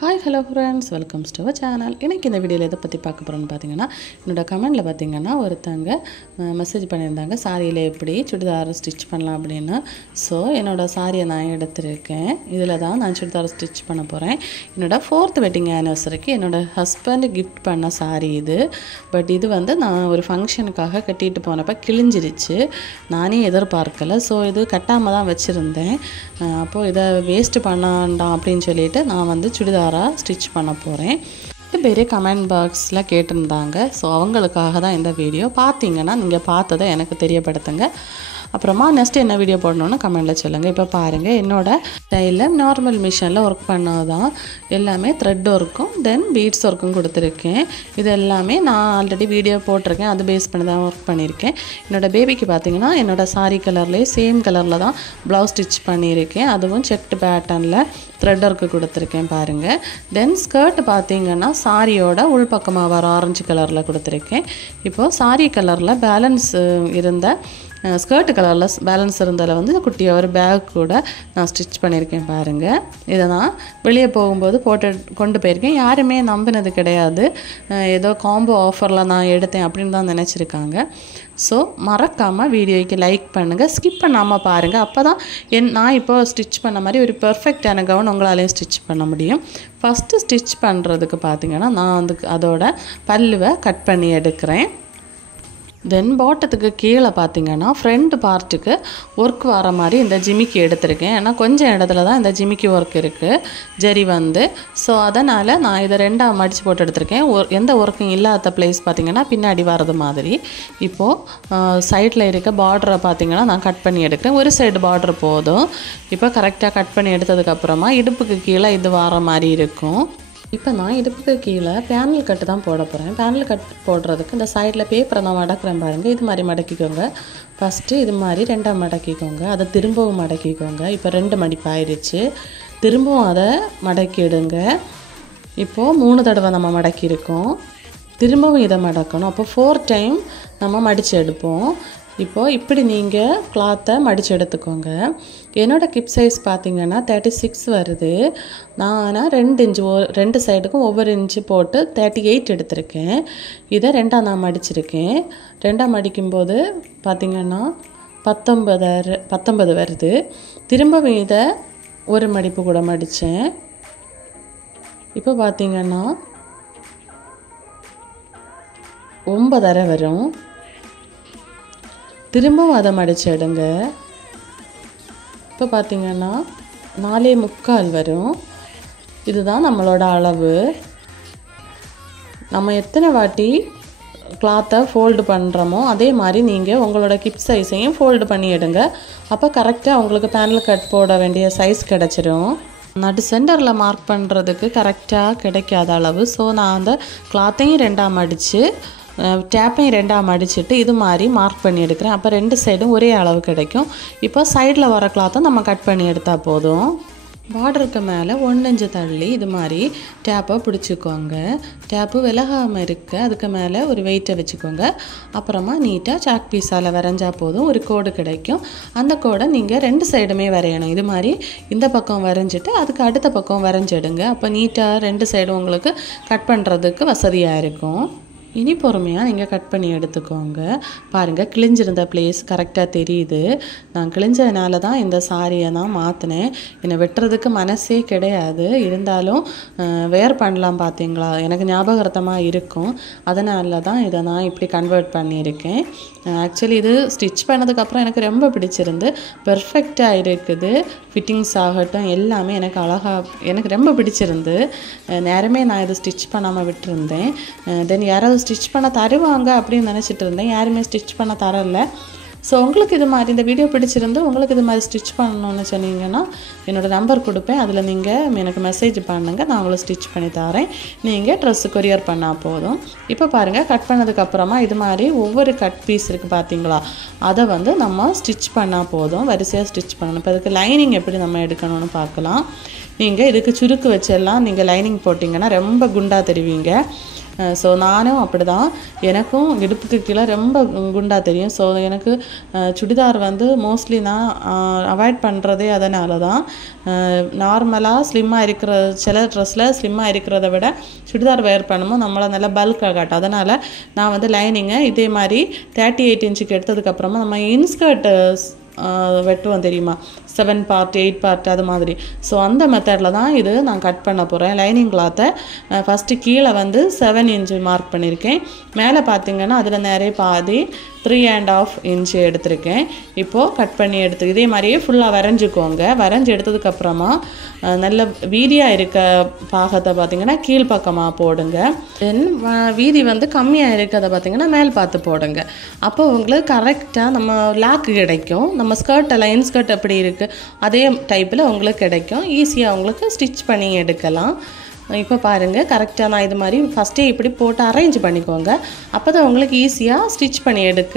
Hi hello friends, welcomes to our channel. இன்றைக்கி இந்த வீடியோவில் எதை பற்றி பார்க்க போகிறோன்னு பார்த்தீங்கன்னா, என்னோடய கமெண்டில் பார்த்தீங்கன்னா ஒருத்தங்க மெசேஜ் பண்ணியிருந்தாங்க, சாரியில் எப்படி சுடிதார் ஸ்டிச் பண்ணலாம் அப்படின்னு. ஸோ என்னோடய சாரியை நான் எடுத்திருக்கேன். இதில் தான் நான் சுடிதார் ஸ்டிச் பண்ண போகிறேன். என்னோடய 4th வெட்டிங் ஆனிவர்சரிக்கு என்னோடய ஹஸ்பண்ட் கிஃப்ட் பண்ண சாரி இது. பட் இது வந்து நான் ஒரு ஃபங்க்ஷனுக்காக கட்டிட்டு போனப்போ கிழிஞ்சிருச்சு. நானே எதிர்பார்க்கலை. ஸோ இது கட்டாமல் தான் வச்சுருந்தேன். அப்போது இதை வேஸ்ட்டு பண்ணாண்டாம் அப்படின்னு சொல்லிட்டு நான் வந்து சுடிதார் ஸ்டிச் பண்ண போகிறேன். பெரிய கமெண்ட் பாக்ஸில் கேட்டிருந்தாங்க. ஸோ அவங்களுக்காக தான் இந்த வீடியோ. பார்த்தீங்கன்னா நீங்கள் பார்த்ததை எனக்கு தெரியப்படுத்துங்க. அப்புறமா நெக்ஸ்ட் என்ன வீடியோ போடணுன்னு கமெண்டில் சொல்லுங்கள். இப்போ பாருங்கள், என்னோடய ஸ்டைலில் நார்மல் மிஷினில் ஒர்க் பண்ணது தான். எல்லாமே த்ரெட் ஒர்க்கும் தென் பீட்ஸ் ஒர்க்கும் கொடுத்துருக்கேன். இது எல்லாமே நான் ஆல்ரெடி வீடியோ போட்டிருக்கேன். அது பேஸ் பண்ணி தான் ஒர்க் பண்ணியிருக்கேன். என்னோடய பேபிக்கு பார்த்தீங்கன்னா என்னோடய சாரி கலர்லேயே சேம் கலரில் தான் ப்ளவுஸ் ஸ்டிச் பண்ணியிருக்கேன். அதுவும் செக்ட் பேட்டர்னில் த்ரெட் ஒர்க்கு கொடுத்துருக்கேன் பாருங்கள். தென் ஸ்கர்ட் பார்த்தீங்கன்னா சாரியோட உள்பக்கமாக வர ஆரஞ்சு கலரில் கொடுத்துருக்கேன். இப்போது சாரி கலரில் பேலன்ஸ் இருந்த ஸ்கர்ட் கலரில் பேலன்ஸ் இருந்ததில் வந்து குட்டியாக ஒரு பேக் கூட நான் ஸ்டிச் பண்ணியிருக்கேன் பாருங்கள். இதை நான் வெளியே போகும்போது போட்டு கொண்டு போயிருக்கேன். யாருமே நம்பினது கிடையாது. ஏதோ காம்போ ஆஃபரில் நான் எடுத்தேன் அப்படின்னு தான் நினச்சிருக்காங்க. ஸோ மறக்காமல் வீடியோக்கு லைக் பண்ணுங்கள், ஸ்கிப் பண்ணாமல் பாருங்கள். அப்போ தான் நான் இப்போ ஸ்டிச் பண்ண மாதிரி ஒரு பெர்ஃபெக்டான கவுன் உங்களாலேயும் ஸ்டிச் பண்ண முடியும். ஃபஸ்ட்டு ஸ்டிச் பண்ணுறதுக்கு பார்த்திங்கன்னா நான் அதோட பல்லுவை கட் பண்ணி எடுக்கிறேன். தென் பாட்டத்துக்கு கீழே பார்த்தீங்கன்னா ஃப்ரண்ட் பார்ட்டுக்கு ஒர்க் வர மாதிரி இந்த ஜிமிக்கி எடுத்திருக்கேன். ஏன்னா கொஞ்சம் இடத்துல தான் இந்த ஜிமிக்கி ஒர்க் இருக்குது, ஜரி வந்து. ஸோ அதனால் நான் இதை 2ஆக மடித்து போட்டு எடுத்திருக்கேன். எந்த ஒர்க்கும் இல்லாத பிளேஸ் பார்த்திங்கன்னா பின்னாடி வர்றது மாதிரி. இப்போது சைடில் இருக்க பார்டரை பார்த்திங்கன்னா நான் கட் பண்ணி எடுக்கிறேன். ஒரு சைடு பார்டர் போதும். இப்போ கரெக்டாக கட் பண்ணி எடுத்ததுக்கப்புறமா இடுப்புக்கு கீழே இது வர மாதிரி இருக்கும். இப்போ நான் இடுப்புக்கு கீழே பேனல் கட்டு தான் போட போகிறேன். பேனல் கட் போடுறதுக்கு இந்த சைடில் பேப்பரை நான் மடக்கிறேன் பாருங்கள். இது மாதிரி மடக்கிக்கோங்க. ஃபஸ்ட்டு இது மாதிரி 2ஆக மடக்கிக்கோங்க. அதை திரும்பவும் மடக்கிக்கோங்க. இப்போ 2 மடிப்பு ஆயிடுச்சு. திரும்பவும் அதை மடக்கிடுங்க. இப்போது 3 தடவை நம்ம மடக்கியிருக்கோம். திரும்பவும் இதை மடக்கணும். அப்போ 4 டைம் நம்ம மடித்து எடுப்போம். இப்போது இப்படி நீங்கள் கிளாத்தை மடித்து எடுத்துக்கோங்க. என்னோடய கிப் சைஸ் பார்த்திங்கன்னா 36 வருது. நான் ஆனால் 2 இன்ச்சு 2 சைடுக்கும் ஒவ்வொரு இன்ச்சு போட்டு 38 எடுத்திருக்கேன். இதை 2ஆக நான் மடிச்சிருக்கேன். 2ஆக மடிக்கும்போது பார்த்திங்கன்னா 19 வருது. திரும்பவும் இதை ஒரு மடிப்பு கூட மடித்தேன். இப்போ பார்த்திங்கன்னா 9 வரும். திரும்பவும் அதை மடித்து எடுங்க. இப்போ பார்த்திங்கன்னா 4.25 வரும். இதுதான் நம்மளோட அளவு. நம்ம எத்தனை வாட்டி கிளாத்தை ஃபோல்டு பண்ணுறோமோ அதே மாதிரி நீங்கள் உங்களோட கிப் சைஸையும் ஃபோல்டு பண்ணி எடுங்க. அப்போ கரெக்டாக உங்களுக்கு பேனல் கட் போட வேண்டிய சைஸ் கிடச்சிரும். நடு சென்டரில் மார்க் பண்ணுறதுக்கு கரெக்டாக கிடைக்காத அளவு. ஸோ நான் அந்த கிளாத்தையும் 2ஆக மடித்து டேப்பையும் 2ஆக மடிச்சுட்டு இது மாதிரி மார்க் பண்ணி எடுக்கிறேன். அப்போ 2 சைடும் ஒரே அளவு கிடைக்கும். இப்போ சைடில் வர கிளாத்தை நம்ம கட் பண்ணி எடுத்தால் போதும். பார்டருக்கு மேலே 1 இன்ச்சு தள்ளி இது மாதிரி டேப்பை பிடிச்சிக்கோங்க. டேப்பு விலகாமல் இருக்க அதுக்கு மேலே ஒரு வெயிட்டை வச்சுக்கோங்க. அப்புறமா நீட்டாக சாக் பீஸால் வரைஞ்சால் போதும். ஒரு கோடு கிடைக்கும். அந்த கோடை நீங்கள் 2 சைடுமே வரையணும். இது மாதிரி இந்த பக்கம் வரைஞ்சிட்டு அதுக்கு அடுத்த பக்கம் வரைஞ்சிடுங்க. அப்போ நீட்டாக 2 சைடும் உங்களுக்கு கட் பண்ணுறதுக்கு வசதியாக இருக்கும். இனி பொறுமையாக நீங்கள் கட் பண்ணி எடுத்துக்கோங்க. பாருங்கள், கிழிஞ்சிருந்த பிளேஸ் கரெக்டாக தெரியுது. நான் கிழிஞ்சதுனால தான் இந்த சாரியை நான் மாற்றினேன். என்னை வெட்டுறதுக்கு மனசே கிடையாது. இருந்தாலும் வேர் பண்ணலாம் பார்த்தீங்களா, எனக்கு ஞாபகார்த்தமாக இருக்கும். அதனால தான் இதை நான் இப்படி கன்வெர்ட் பண்ணியிருக்கேன். ஆக்சுவலி இது ஸ்டிச் பண்ணதுக்கப்புறம் எனக்கு ரொம்ப பிடிச்சிருந்து. பெர்ஃபெக்டாக இருக்குது. ஃபிட்டிங்ஸ் ஆகட்டும் எல்லாமே எனக்கு ரொம்ப பிடிச்சிருந்து. நேரமே நான் இதை ஸ்டிச் பண்ணாமல் விட்டுருந்தேன். தென் யாராவது ஸ்டிச் பண்ண தருவாங்க அப்படின்னு நினச்சிட்டு இருந்தேன். யாருமே ஸ்டிச் பண்ண தரல. ஸோ உங்களுக்கு இது மாதிரி இந்த வீடியோ பிடிச்சிருந்து உங்களுக்கு இது மாதிரி ஸ்டிச் பண்ணணுன்னு சொன்னீங்கன்னா என்னோடய நம்பர் கொடுப்பேன். அதில் நீங்கள் எனக்கு மெசேஜ் பண்ணுங்கள். நான் உங்களை ஸ்டிச் பண்ணி தரேன். நீங்கள் ட்ரெஸ்ஸு கொரியர் பண்ணால் போதும். இப்போ பாருங்கள், கட் பண்ணதுக்கப்புறமா இது மாதிரி ஒவ்வொரு கட் பீஸ் இருக்குது பார்த்தீங்களா, அதை வந்து நம்ம ஸ்டிச் பண்ணால் போதும். வரிசையாக ஸ்டிச் பண்ணணும். இப்போ அதுக்கு லைனிங் எப்படி நம்ம எடுக்கணும்னு பார்க்கலாம். நீங்கள் இதுக்கு சுருக்கு வச்செல்லாம் நீங்கள் லைனிங் போட்டிங்கன்னா ரொம்ப குண்டாக தெரிவிங்க. ஸோ நானும் அப்படி தான், எனக்கும் இடுப்புக்கு கீழே ரொம்ப குண்டாக தெரியும். ஸோ எனக்கு சுடிதார் வந்து மோஸ்ட்லி நான் அவாய்ட் பண்ணுறதே அதனால தான். நார்மலாக ஸ்லிம்மாக இருக்கிற சில ட்ரெஸ்ஸில் ஸ்லிம்மாக இருக்கிறத விட சுடிதார் வேர் பண்ணும்போது நம்மளை நல்லா பல்காக காட்டும். அதனால் நான் வந்து லைனிங்கை இதே மாதிரி 38 இன்ச்சுக்கு எடுத்ததுக்கப்புறமா நம்ம இன்ஸ்கர்ட் வெட்டுவோம் தெரியுமா, 7 பார்ட் 8 பார்ட் அது மாதிரி. ஸோ அந்த மெத்தடில் தான் இது நான் கட் பண்ண போகிறேன். லைனிங் கிளாத்தை ஃபஸ்ட்டு கீழே வந்து 7 இன்ச்சு மார்க் பண்ணியிருக்கேன். மேலே பார்த்திங்கன்னா அதில் நிறைய பாதி 3.5 இன்ச்சு எடுத்திருக்கேன். இப்போது கட் பண்ணி எடுத்து இதே மாதிரியே ஃபுல்லாக வரைஞ்சிக்கோங்க. வரைஞ்சி எடுத்ததுக்கப்புறமா நல்ல வீதியாக இருக்க பாகத்தை பார்த்திங்கன்னா கீழ்ப்பக்கமாக போடுங்க. தென் வீதி வந்து கம்மியாக இருக்கிறத பார்த்திங்கன்னா மேல் பார்த்து போடுங்க. அப்போ உங்களுக்கு கரெக்டாக நம்ம லாக்கு கிடைக்கும். நம்ம ஸ்கர்ட் லைன் ஸ்கர்ட் எப்படி இருக்குது அதே டைப்பில் உங்களுக்கு கிடைக்கும். ஈஸியாக உங்களுக்கு ஸ்டிச் பண்ணி எடுக்கலாம். இப்போ பாருங்கள், கரெக்டாக நான் இது மாதிரி ஃபஸ்ட்டே இப்படி போட்டு அரேஞ்ச் பண்ணிக்கோங்க. அப்போ தான் உங்களுக்கு ஈஸியாக ஸ்டிச் பண்ணி எடுக்க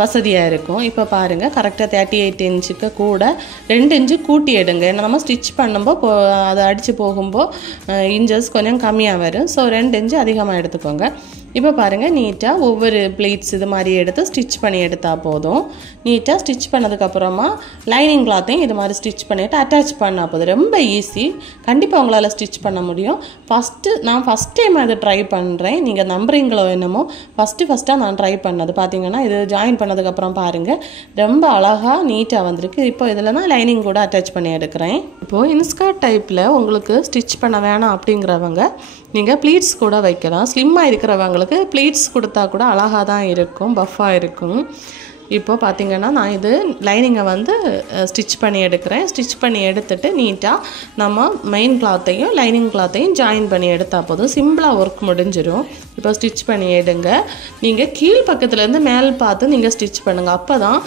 வசதியாக இருக்கும். இப்போ பாருங்கள், கரெக்டாக 38 இன்ச்சுக்கு கூட 2 இன்ச்சு கூட்டி எடுங்க. ஏன்னா நம்ம ஸ்டிச் பண்ணும்போது அதை அடித்து போகும்போது இன்ச்சஸ் கொஞ்சம் கம்மியாக வரும். ஸோ 2 இன்ச்சு அதிகமாக எடுத்துக்கோங்க. இப்போ பாருங்கள், நீட்டாக ஒவ்வொரு ப்ளீட்ஸ் இது மாதிரி எடுத்து ஸ்டிச் பண்ணி எடுத்தால் போதும். நீட்டாக ஸ்டிச் பண்ணதுக்கப்புறமா லைனிங் கிளாத்தையும் இது மாதிரி ஸ்டிச் பண்ணிவிட்டு அட்டாச் பண்ணால் போதும். ரொம்ப ஈஸி, கண்டிப்பாக உங்களால் ஸ்டிச் பண்ண முடியும். நான் ஃபஸ்ட் டைம் அதை ட்ரை பண்ணுறேன். நீங்கள் நம்புறீங்களோ என்னமோ, ஃபஸ்ட்டாக நான் ட்ரை பண்ணது பார்த்தீங்கன்னா இது ஜாயின் பண்ணதுக்கப்புறம் பாருங்கள் ரொம்ப அழகாக நீட்டாக வந்திருக்கு. இப்போ இதில் நான் லைனிங் கூட அட்டாச் பண்ணி எடுக்கிறேன். இப்போது இன்ஸ்கர்ட் டைப்பில் உங்களுக்கு ஸ்டிச் பண்ண வேணாம் அப்படிங்கிறவங்க நீங்கள் ப்ளீட்ஸ் கூட வைக்கலாம். ஸ்லிம்மாக இருக்கிறவங்களுக்கு ப்ளீட்ஸ் கொடுத்தா கூட அழகாக தான் இருக்கும், பஃப்பாக இருக்கும். இப்போது பார்த்திங்கன்னா நான் இது லைனிங்கை வந்து ஸ்டிச் பண்ணி எடுக்கிறேன். ஸ்டிச் பண்ணி எடுத்துகிட்டு நீட்டாக நம்ம மெயின் கிளாத்தையும் லைனிங் கிளாத்தையும் ஜாயின் பண்ணி எடுத்தால் போதும். சிம்பிளாக ஒர்க் முடிஞ்சிடும். இப்போ ஸ்டிச் பண்ணி எடுங்க. நீங்கள் கீழ் பக்கத்துலேருந்து மேல் பார்த்து நீங்கள் ஸ்டிச் பண்ணுங்கள். அப்போ தான்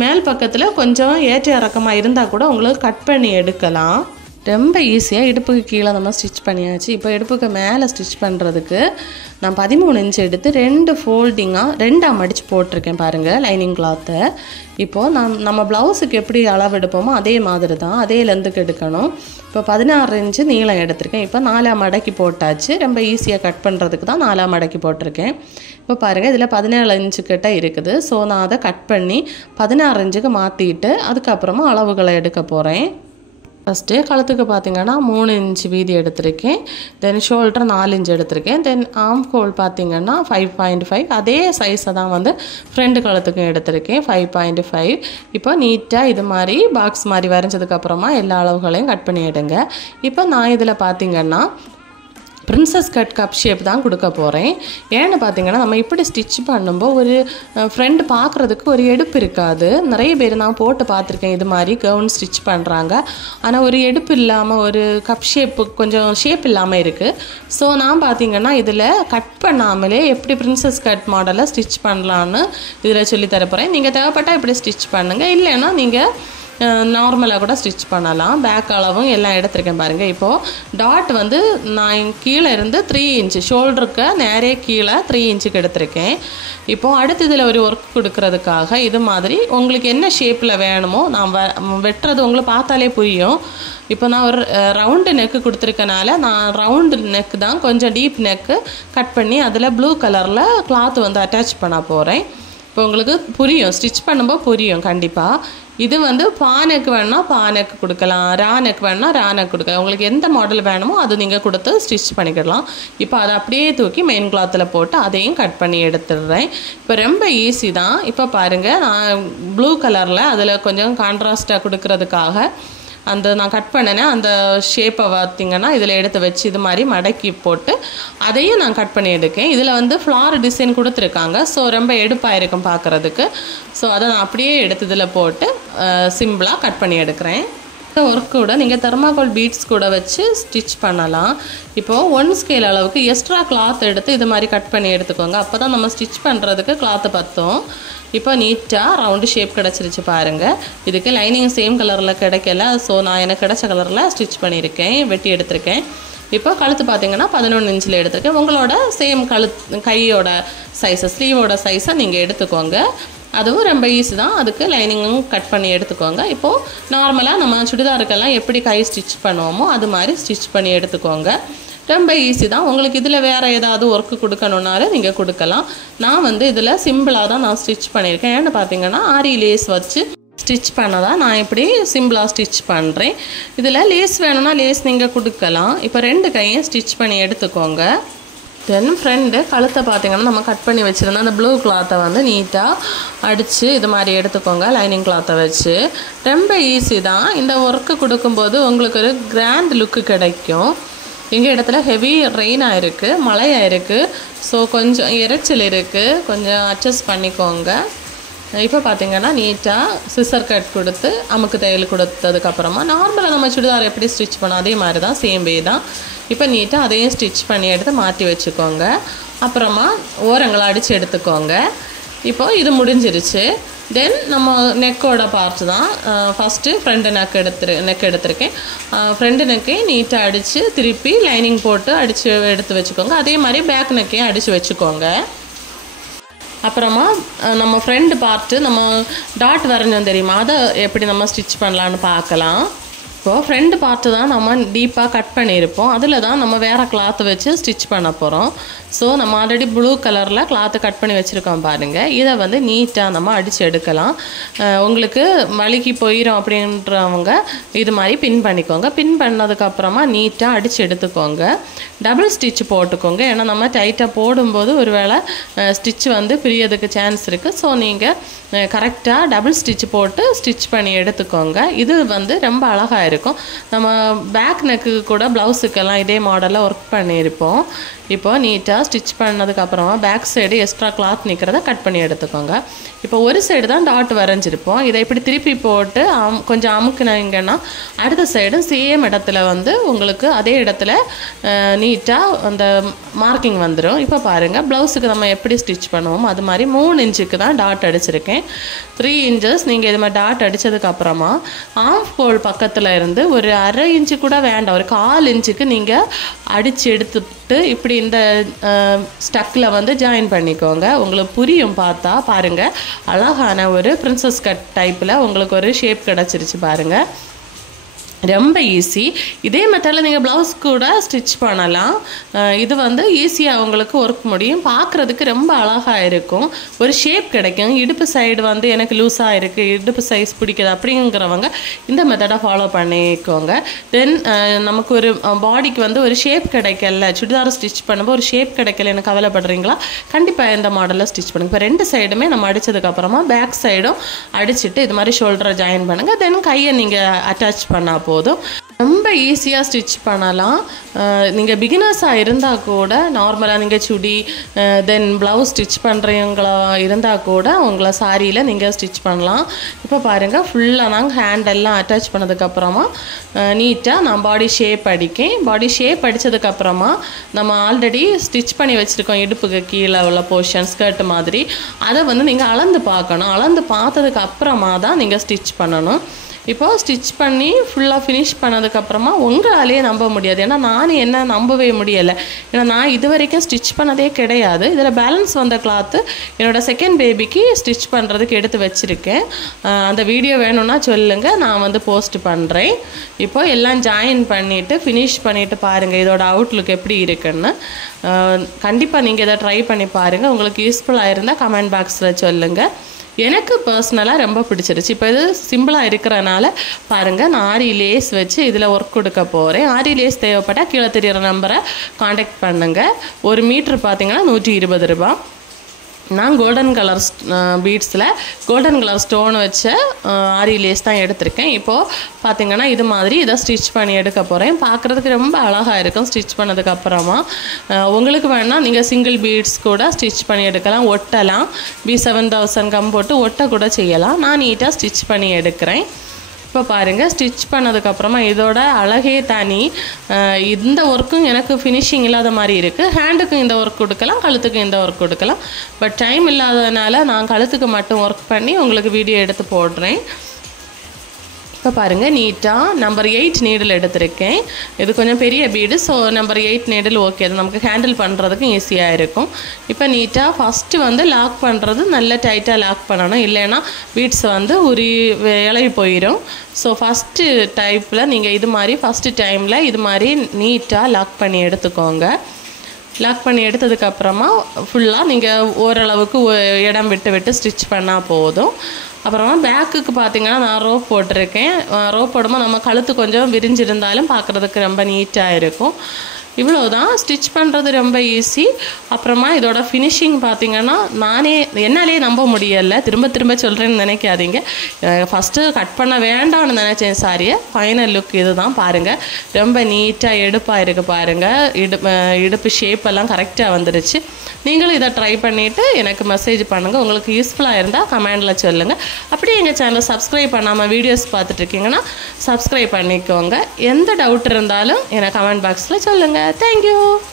மேல் பக்கத்தில் கொஞ்சம் ஏற்ற இறக்கமாக இருந்தால் கூட உங்களுக்கு கட் பண்ணி எடுக்கலாம். ரொம்ப ஈஸியாக இடுப்புக்கு கீழே நம்ம ஸ்டிச் பண்ணியாச்சு. இப்போ இடுப்புக்கு மேலே ஸ்டிச் பண்ணுறதுக்கு நான் 13 இன்ச்சு எடுத்து 2 ஃபோல்டிங்காக 2ஆக மடித்து போட்டிருக்கேன் பாருங்கள் லைனிங் கிளாத்தை. இப்போது நம்ம ப்ளவுஸுக்கு எப்படி அளவு எடுப்போமோ அதே மாதிரி தான், அதே லென்த்துக்கு எடுக்கணும். இப்போ 16 இன்ச்சு நீளம் எடுத்திருக்கேன். இப்போ 4ஆக மடக்கி போட்டாச்சு. ரொம்ப ஈஸியாக கட் பண்ணுறதுக்கு தான் 4ஆக மடக்கி போட்டிருக்கேன். இப்போ பாருங்கள், இதில் 17 இன்ச்சு கிட்ட இருக்குது. ஸோ நான் அதை கட் பண்ணி 16 இன்ச்சுக்கு மாற்றிட்டு அதுக்கப்புறமா அளவுகளை எடுக்க போகிறேன். ஃபஸ்ட்டு கழுத்துக்கு பார்த்திங்கன்னா 3 இன்ச்சு வீதி எடுத்திருக்கேன். தென் ஷோல்டர் 4 இன்ச்சு எடுத்திருக்கேன். தென் ஆர்ம் ஹோல் பார்த்திங்கன்னா 5.5 அதே சைஸை தான் வந்து ஃப்ரண்ட் கழுத்துக்கும் எடுத்திருக்கேன் 5.5. இப்போ நீட்டாக இது மாதிரி பாக்ஸ் மாதிரி வரைஞ்சதுக்கப்புறமா எல்லா அளவுகளையும் கட் பண்ணி எடுங்க. இப்போ நான் இதில் பார்த்திங்கன்னா பிரின்சஸ் கட் கப் ஷேப் தான் கொடுக்க போகிறேன். ஏன்னு பார்த்தீங்கன்னா நம்ம இப்படி ஸ்டிச் பண்ணும்போது ஒரு ஃப்ரெண்டு பார்க்குறதுக்கு ஒரு எடுப்பு இருக்காது. நிறைய பேர் நான் போட்டு பார்த்துருக்கேன் இது மாதிரி கவுன் ஸ்டிச் பண்ணுறாங்க. ஆனால் ஒரு எடுப்பு இல்லாமல் ஒரு கப் ஷேப்பு கொஞ்சம் ஷேப் இல்லாமல் இருக்குது. ஸோ நான் பார்த்திங்கன்னா இதில் கட் பண்ணாமலே எப்படி பிரின்சஸ் கட் மாடலை ஸ்டிச் பண்ணலான்னு இதில் சொல்லித்தர போகிறேன். நீங்கள் தேவைப்பட்டால் இப்படி ஸ்டிச் பண்ணுங்கள், இல்லைன்னா நீங்கள் நார்மலாக கூட ஸ்டிச் பண்ணலாம். பேக் அளவும் எல்லாம் எடுத்திருக்கேன் பாருங்கள். இப்போது டாட் வந்து நான் கீழே இருந்து 3 இன்ச்சு ஷோல்டருக்கு நேரே கீழே 3 இன்ச்சுக்கு எடுத்திருக்கேன். இப்போது அடுத்து இதில் ஒரு ஒர்க் கொடுக்கறதுக்காக இது மாதிரி உங்களுக்கு என்ன ஷேப்பில் வேணுமோ நான் வெட்டுறது உங்களுக்கு பார்த்தாலே புரியும். இப்போ நான் ஒரு ரவுண்டு நெக்கு கொடுத்துருக்கனால நான் ரவுண்டு நெக்கு தான் கொஞ்சம் டீப் நெக்கு கட் பண்ணி அதில் ப்ளூ கலரில் கிளாத் வந்து அட்டாச் பண்ண போகிறேன். இப்போ உங்களுக்கு புரியும், ஸ்டிச் பண்ணும்போது புரியும் கண்டிப்பாக. இது வந்து பானைக்கு வேணும்னா பானைக்கு கொடுக்கலாம், ரானக்கு வேணும்னா ரானக்கு கொடுக்கலாம். உங்களுக்கு எந்த மாடல் வேணுமோ அது நீங்கள் கொடுத்து ஸ்டிச் பண்ணிக்கிடலாம். இப்போ அதை அப்படியே தூக்கி மெயின் கிளாத்தில் போட்டு அதையும் கட் பண்ணி எடுத்துடுறேன். இப்போ ரொம்ப ஈஸி தான். இப்போ பாருங்கள், நான் ப்ளூ கலரில் அதில் கொஞ்சம் கான்ட்ராஸ்ட்டாக கொடுக்கறதுக்காக நான் கட் பண்ணினேன் அந்த ஷேப்பை பார்த்திங்கன்னா இதில் எடுத்து வச்சு இது மாதிரி மடக்கி போட்டு அதையும் நான் கட் பண்ணி எடுக்கேன். இதில் வந்து ஃப்ளார் டிசைன் கொடுத்துருக்காங்க. ஸோ ரொம்ப எடுப்பாக இருக்கும் பார்க்குறதுக்கு. ஸோ அதை நான் அப்படியே எடுத்து இதில் போட்டு சிம்பிளாக கட் பண்ணி எடுக்கிறேன். இந்த ஒர்க் கூட நீங்கள் தெர்மாகோல் பீட்ஸ் கூட வச்சு ஸ்டிச் பண்ணலாம். இப்போது 1 ஸ்கேல் அளவுக்கு எக்ஸ்ட்ரா கிளாத் எடுத்து இது மாதிரி கட் பண்ணி எடுத்துக்கோங்க. அப்போ தான் நம்ம ஸ்டிச் பண்ணுறதுக்கு கிளாத்து பற்றும். இப்போ நீட்டாக ரவுண்டு ஷேப் கிடச்சிருச்சு பாருங்கள். இதுக்கு லைனிங் சேம் கலரில் கிடைக்கல. ஸோ நான் எனக்கு கிடைச்ச கலரில் ஸ்டிச் பண்ணியிருக்கேன், வெட்டி எடுத்திருக்கேன். இப்போ கழுத்து பார்த்திங்கன்னா 11 இன்ச்சில் எடுத்திருக்கேன். உங்களோட சேம் கையோட சைஸை ஸ்லீவோட சைஸை நீங்கள் எடுத்துக்கோங்க. அதுவும் ரொம்ப ஈஸி தான். அதுக்கு லைனிங்கும் கட் பண்ணி எடுத்துக்கோங்க. இப்போது நார்மலாக நம்ம சுடிதாருக்கெல்லாம் எப்படி கை ஸ்டிச் பண்ணுவோமோ அது மாதிரி ஸ்டிச் பண்ணி எடுத்துக்கோங்க. ரொம்ப ஈஸி தான். உங்களுக்கு இதில் வேறு ஏதாவது ஒர்க்கு கொடுக்கணுன்னாலும் நீங்கள் கொடுக்கலாம். நான் வந்து இதில் சிம்பிளாக தான் நான் ஸ்டிச் பண்ணியிருக்கேன். ஏன்னு பார்த்தீங்கன்னா ஆரி லேஸ் வச்சு ஸ்டிச் பண்ணதான் நான் இப்படி சிம்பிளாக ஸ்டிச் பண்ணுறேன். இதில் லேஸ் வேணும்னா லேஸ் நீங்கள் கொடுக்கலாம். இப்போ 2 கையும் ஸ்டிச் பண்ணி எடுத்துக்கோங்க. தென் ஃப்ரெண்டு கழுத்தை பார்த்திங்கன்னா நம்ம கட் பண்ணி வச்சுருந்தோம். அந்த ப்ளூ கிளாத்தை வந்து நீட்டாக அடித்து இது மாதிரி எடுத்துக்கோங்க. லைனிங் கிளாத்தை வச்சு ரொம்ப ஈஸி தான். இந்த ஒர்க்கு கொடுக்கும்போது உங்களுக்கு ஒரு கிராண்ட் லுக்கு கிடைக்கும். எங்கள் இடத்துல ஹெவி ரெயின் ஆகிருக்கு, மழை ஆகிருக்கு. ஸோ கொஞ்சம் இறைச்சல் இருக்குது, கொஞ்சம் அட்ஜஸ்ட் பண்ணிக்கோங்க. இப்போ பார்த்திங்கன்னா நீட்டாக சிசர் கட் கொடுத்து அமுக்கு தையல் கொடுத்ததுக்கப்புறமா நார்மலாக நம்ம சுடிதார் எப்படி ஸ்டிச் பண்ணோம் அதே மாதிரி தான், சேம் வே தான். இப்போ நீட்டாக அதையும் ஸ்டிச் பண்ணி எடுத்து மாற்றி வச்சுக்கோங்க. அப்புறமா ஓரங்களை அடித்து எடுத்துக்கோங்க. இப்போது இது முடிஞ்சிருச்சு. தென் நம்ம நெக்கோட பார்ட் தான். ஃபஸ்ட்டு ஃப்ரண்ட் நெக் எடுத்திருக்கேன். ஃப்ரண்ட் நெக்கே நீட்டாக அடித்து திருப்பி லைனிங் போட்டு அடித்து எடுத்து வச்சுக்கோங்க. அதே மாதிரி பேக் நெக்கையும் அடித்து வச்சுக்கோங்க. அப்புறமா நம்ம ஃப்ரண்ட் பார்ட்டு நம்ம டாட் வரைஞ்சோம் தெரியுமா, அதை எப்படி நம்ம ஸ்டிச் பண்ணலான்னு பார்க்கலாம். இப்போது ஃப்ரண்ட் பார்ட்டு தான் நம்ம டீப்பாக கட் பண்ணியிருப்போம். அதில் தான் நம்ம வேறு கிளாத்து வச்சு ஸ்டிச் பண்ண போகிறோம். ஸோ நம்ம ஆல்ரெடி ப்ளூ கலரில் கிளாத்து கட் பண்ணி வச்சுருக்கோம் பாருங்கள். இதை வந்து நீட்டாக நம்ம அடித்து எடுக்கலாம். உங்களுக்கு வலிக்கு போயிடும் அப்படின்றவங்க இது மாதிரி பின் பண்ணிக்கோங்க. பின் பண்ணதுக்கப்புறமா நீட்டாக அடித்து எடுத்துக்கோங்க. டபுள் ஸ்டிச் போட்டுக்கோங்க. ஏன்னா நம்ம டைட்டாக போடும்போது ஒரு வேளை ஸ்டிச் வந்து பிரியறதுக்கு சான்ஸ் இருக்குது. ஸோ நீங்கள் கரெக்டாக டபுள் ஸ்டிச் போட்டு ஸ்டிச் பண்ணி எடுத்துக்கோங்க. இது வந்து ரொம்ப அழகாக இருக்கும். நம்ம பேக் நெக்கு கூட ப்ளவுஸுக்கெல்லாம் இதே மாடலில் ஒர்க் பண்ணியிருப்போம். இப்போ நீட்டாக ஸ்டிச் பண்ணதுக்கப்புறமா பேக் சைடு எக்ஸ்ட்ரா கிளாத் நிற்கிறத கட் பண்ணி எடுத்துக்கோங்க. இப்போ ஒரு சைடு தான் டாட் வரைஞ்சிருப்போம். இதை இப்படி திருப்பி போட்டு கொஞ்சம் அமுக்குனீங்கன்னா அடுத்த சைடும் சேம் இடத்துல வந்து உங்களுக்கு அதே இடத்துல நீட்டாக அந்த மார்க்கிங் வந்துடும். இப்போ பாருங்கள், ப்ளவுஸுக்கு நம்ம எப்படி ஸ்டிச் பண்ணுவோம் அது மாதிரி 3 இன்ச்சுக்கு தான் டாட் அடிச்சிருக்கேன். 3 இன்ச்சஸ் நீங்கள் இது மாதிரி டாட் அடித்ததுக்கப்புறமா ஆஃப் ஹோல் பக்கத்தில் இருந்து ஒரு 1/2 இன்ச்சு கூட வேண்டாம், ஒரு 1/4 இன்ச்சுக்கு நீங்கள் அடித்து எடுத்துட்டு இப்படி இந்த ஸ்டக்கில் வந்து ஜாயின் பண்ணிக்கோங்க. உங்களுக்கு புரியும் பார்த்தா பாருங்கள். அழகான ஒரு பிரின்சஸ் கட் டைப்பில் உங்களுக்கு ஒரு ஷேப் கிடச்சிருச்சு பாருங்கள். ரொம்ப ஈஸி. இதே மெத்தடில் நீங்கள் ப்ளவுஸ் கூட ஸ்டிச் பண்ணலாம். இது வந்து ஈஸியாக உங்களுக்கு ஒர்க் முடியும். பார்க்குறதுக்கு ரொம்ப அழகாக இருக்கும், ஒரு ஷேப் கிடைக்கும். இடுப்பு சைடு வந்து எனக்கு லூஸாக இருக்குது, இடுப்பு சைஸ் பிடிக்குது அப்படிங்கிறவங்க இந்த மெத்தடை ஃபாலோ பண்ணிக்கோங்க. தென் நமக்கு ஒரு பாடிக்கு வந்து ஒரு ஷேப் கிடைக்கல, சுடிதார் ஸ்டிச் பண்ணும்போது ஒரு ஷேப் கிடைக்கல எனக்கு கவலைப்படுறீங்களா, கண்டிப்பாக இந்த மாடலில் ஸ்டிச் பண்ணுங்கள். இப்போ 2 சைடுமே நம்ம அடித்ததுக்கப்புறமா பேக் சைடும் அடிச்சுட்டு இது மாதிரி ஷோல்டரை ஜாயின் பண்ணுங்கள். தென் கையை நீங்கள் அட்டாச் பண்ணால் போதும். ரொம்ப ஈஸியாக ஸ்டிச் பண்ணலாம். நீங்கள் பிகினர்ஸாக இருந்தால் கூட நார்மலாக நீங்கள் சுடி தென் ப்ளவுஸ் ஸ்டிச் பண்ணுறவங்களா இருந்தால் கூட உங்களை சாரியில் நீங்கள் ஸ்டிச் பண்ணலாம். இப்போ பாருங்கள், ஃபுல்லாக நாங்கள் ஹேண்டெல்லாம் அட்டாச் பண்ணதுக்கப்புறமா நீட்டாக நான் பாடி ஷேப் அடிக்கேன். பாடி ஷேப் அடித்ததுக்கப்புறமா நம்ம ஆல்ரெடி ஸ்டிச் பண்ணி வச்சுருக்கோம் இடுப்புக்கு கீழே உள்ள போர்ஷன் ஸ்கர்ட் மாதிரி, அதை வந்து நீங்கள் அளந்து பார்க்கணும். அளந்து பார்த்ததுக்கு அப்புறமா தான் நீங்கள் ஸ்டிச் பண்ணணும். இப்போது ஸ்டிச் பண்ணி ஃபுல்லாக ஃபினிஷ் பண்ணதுக்கப்புறமா உங்களாலேயே நம்ப முடியாது. ஏன்னா நான் என்ன நம்பவே முடியலை. ஏன்னா நான் இது வரைக்கும் ஸ்டிச் பண்ணதே கிடையாது. இதில் பேலன்ஸ் வந்த கிளாத்து என்னோடய செகண்ட் பேபிக்கு ஸ்டிச் பண்ணுறதுக்கு எடுத்து வச்சுருக்கேன். அந்த வீடியோ வேணும்னா சொல்லுங்கள், நான் வந்து போஸ்ட் பண்ணுறேன். இப்போ எல்லாம் ஜாயின் பண்ணிவிட்டு ஃபினிஷ் பண்ணிவிட்டு பாருங்கள் இதோட அவுட்லுக் எப்படி இருக்குன்னு. கண்டிப்பாக நீங்கள் இதை ட்ரை பண்ணி பாருங்கள். உங்களுக்கு யூஸ்ஃபுல்லாக இருந்தால் கமெண்ட் பாக்ஸில் சொல்லுங்கள். எனக்கு பர்சனலாக ரொம்ப பிடிச்சிருச்சு. இப்போ இது சிம்பிளாக இருக்கிறனால பாருங்கள், நான் ஆரி லேஸ் வச்சு இதில் ஒர்க் கொடுக்க போகிறேன். ஆரி லேஸ் தேவைப்பட்டால் கீழே தெரிகிற நம்பரை காண்டாக்ட் பண்ணுங்கள். 1 மீட்ரு பார்த்தீங்கன்னா 120 ரூபா. நான் கோல்டன் கலர் பீட்ஸில் கோல்டன் கலர் ஸ்டோன் வச்ச ஆரி லேஸ் தான் எடுத்திருக்கேன். இப்போது பார்த்திங்கன்னா இது மாதிரி இதை ஸ்டிச் பண்ணி எடுக்க போகிறேன். பார்க்குறதுக்கு ரொம்ப அழகாக இருக்கும். ஸ்டிச் பண்ணதுக்கப்புறமா உங்களுக்கு வேணால் நீங்கள் சிங்கிள் பீட்ஸ் கூட ஸ்டிச் பண்ணி எடுக்கலாம், ஒட்டலாம். B7000 கம் போட்டு ஒட்ட கூட செய்யலாம். நான் நீட்டாக ஸ்டிச் பண்ணி எடுக்கிறேன். இப்போ பாருங்கள், ஸ்டிச் பண்ணதுக்கப்புறமா இதோட அழகே தனி. இந்த ஒர்க்கும் எனக்கு ஃபினிஷிங் இல்லாத மாதிரி இருக்குது. ஹேண்டுக்கும் இந்த ஒர்க் கொடுக்கலாம், கழுத்துக்கும் இந்த ஒர்க் கொடுக்கலாம். பட் டைம் இல்லாததுனால நான் கழுத்துக்கு மட்டும் ஒர்க் பண்ணி உங்களுக்கு வீடியோ எடுத்து போடுறேன். இப்போ பாருங்கள் நீட்டாக நம்பர் 8 நீடில் எடுத்திருக்கேன். இது கொஞ்சம் பெரிய bead, so number 8 needle okay, அது நமக்கு ஹேண்டில் பண்ணுறதுக்கு ஈஸியாக இருக்கும். இப்போ நீட்டாக ஃபஸ்ட்டு வந்து லாக் பண்ணுறது நல்லா டைட்டாக லாக் பண்ணணும், இல்லைன்னா பீட்ஸ் வந்து இளகி போயிடும். ஸோ ஃபஸ்ட்டு டைப்பில் நீங்கள் இது மாதிரி ஃபஸ்ட்டு டைமில் இது மாதிரி நீட்டாக லாக் பண்ணி எடுத்துக்கோங்க. லாக் பண்ணி எடுத்ததுக்கப்புறமா ஃபுல்லாக நீங்கள் ஓரளவுக்கு இடம் விட்டு விட்டு ஸ்டிச் பண்ணால் போதும். அப்புறமா பேக்குக்கு பார்த்திங்கன்னா நான் ரோப் போட்டிருக்கேன். ரோப் போடும்போது நம்ம கழுத்து கொஞ்சம் விரிஞ்சிருந்தாலும் பார்க்குறதுக்கு ரொம்ப நீட்டாக இருக்கும். இவ்வளோதான், ஸ்டிச் பண்ணுறது ரொம்ப ஈஸி. அப்புறமா இதோட ஃபினிஷிங் பார்த்திங்கன்னா என்னாலே நம்ப முடியலை, திரும்ப திரும்ப சொல்கிறேன்னு நினைக்காதீங்க. ஃபஸ்ட்டு கட் பண்ண வேண்டாம்னு நினச்சேன் சாரியை. ஃபைனல் லுக் இது தான் பாருங்கள், ரொம்ப நீட்டாக எடுப்பாக இருக்குது பாருங்கள். இடுப்பு ஷேப்பெல்லாம் கரெக்டாக வந்துடுச்சு. நீங்களும் இதை ட்ரை பண்ணிவிட்டு எனக்கு மெசேஜ் பண்ணுங்கள். உங்களுக்கு யூஸ்ஃபுல்லாக இருந்தால் கமெண்டில் சொல்லுங்கள். அப்படியே எங்கள் சேனலை சப்ஸ்கிரைப் பண்ணாமல் வீடியோஸ் பார்த்துட்ருக்கீங்கன்னா சப்ஸ்கிரைப் பண்ணிக்கோங்க. எந்த டவுட் இருந்தாலும் எனக்கு கமெண்ட் பாக்ஸில் சொல்லுங்கள். Thank you.